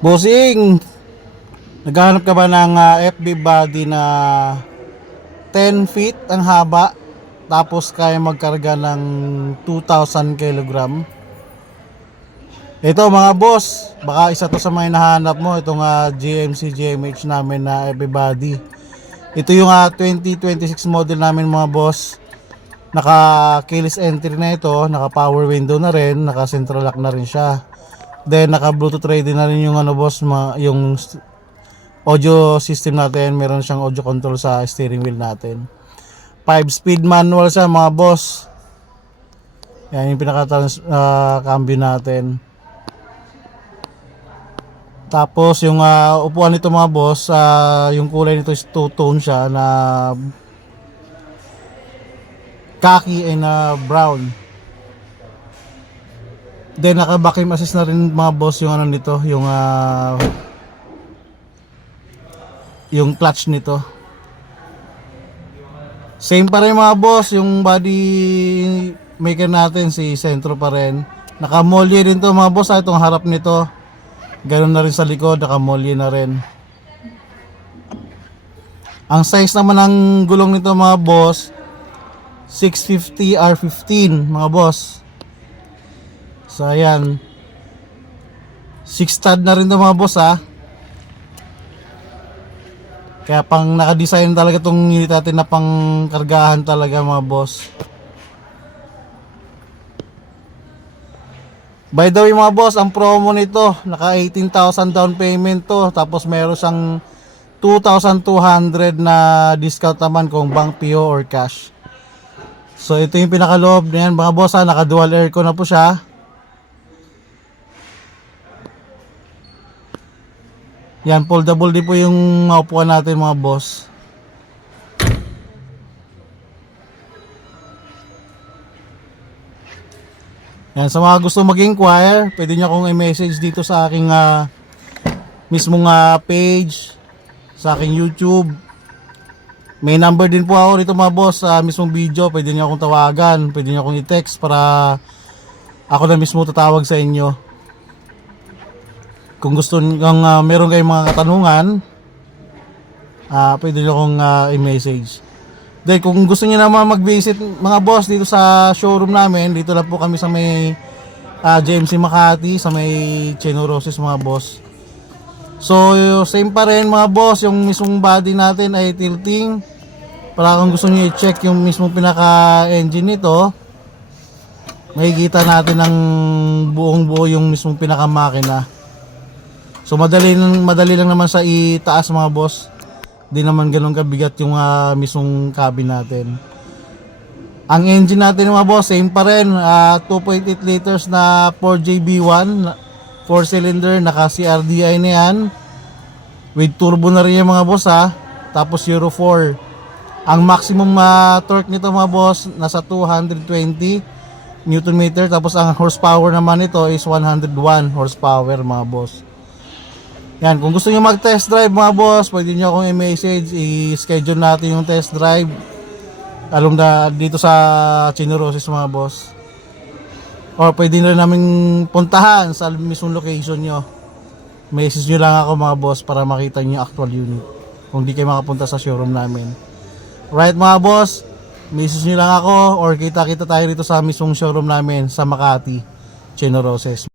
Bossing, naghahanap ka ba ng FB body na 10 feet ang haba tapos kaya magkarga ng 2,000 kilogram? Ito mga boss, baka isa to sa mga hinahanap mo, itong GMC GMH namin na FB body. Ito yung 2026 model namin mga boss. Naka keyless entry na ito, naka power window na rin, naka central lock na rin siya. Then naka Bluetooth ready na rin yung boss, yung audio system natin. Meron siyang audio control sa steering wheel natin. 5-speed manual siya mga boss. Yan yung pinaka cambio natin. Tapos yung upuan nito mga boss, yung kulay nito is two-tone siya na khaki and brown. Then naka-vacuum assist na rin mga boss yung nito, yung clutch nito. Same pa rin mga boss, yung body maker natin si Centro pa rin. Naka-molly rin to mga boss, itong harap nito. Ganoon na rin sa likod, naka-molly na rin. Ang size naman ng gulong nito mga boss, 650 R15 mga boss. So ayan, 6 stud na rin to mga boss Kaya pang naka-design talaga tong unit natin na pang kargahan talaga mga boss. By the way mga boss, ang promo nito, naka 18,000 down payment to. Tapos meron siyang 2,200 na discount naman kung bank PO or cash. So ito yung pinakaloob niyan mga boss naka dual aircon na po siya. Yan, foldable din po yung upuan natin mga boss. Yan, sa mga gusto mag-inquire, pwede nyo akong i-message dito sa aking mismong page, sa aking YouTube. May number din po ako dito mga boss sa mismong video. Pwede nyo akong tawagan, pwede nyo akong i-text para ako na mismo tatawag sa inyo. Kung gusto nyo, meron kayong mga katanungan, pwede nyo akong i-message. Then kung gusto niyo naman mag-visit mga boss dito sa showroom namin, dito lang po kami sa may JMC Makati, sa may Chino Roses mga boss. So same pa rin mga boss, yung mismong body natin ay tilting. Para kung gusto niyo i-check yung mismong pinaka-engine nito, makikita natin ng buong buo yung mismong pinaka-makina. So madali lang naman sa itaas mga boss. Di naman ganun kabigat yung mismong cabin natin. Ang engine natin mga boss, same pa rin, 2.8 liters na 4JB1, 4 cylinder, naka CRDI na yan. With turbo na rin yung mga boss Tapos Euro 4. Ang maximum torque nito mga boss, nasa 220 Newton meter. Tapos ang horsepower naman nito is 101 horsepower mga boss. Yan, kung gusto niyo mag-test drive mga boss, pwede niyo akong i-message, i-schedule natin yung test drive. Alam na dito sa Chino Roses mga boss. Or pwede na rin namin puntahan sa mismong location nyo. Message nyo lang ako mga boss para makita nyo yung actual unit. Kung di kayo makapunta sa showroom namin. Right mga boss, message nyo lang ako or kita-kita tayo rito sa mismong showroom namin sa Makati, Chino Roses.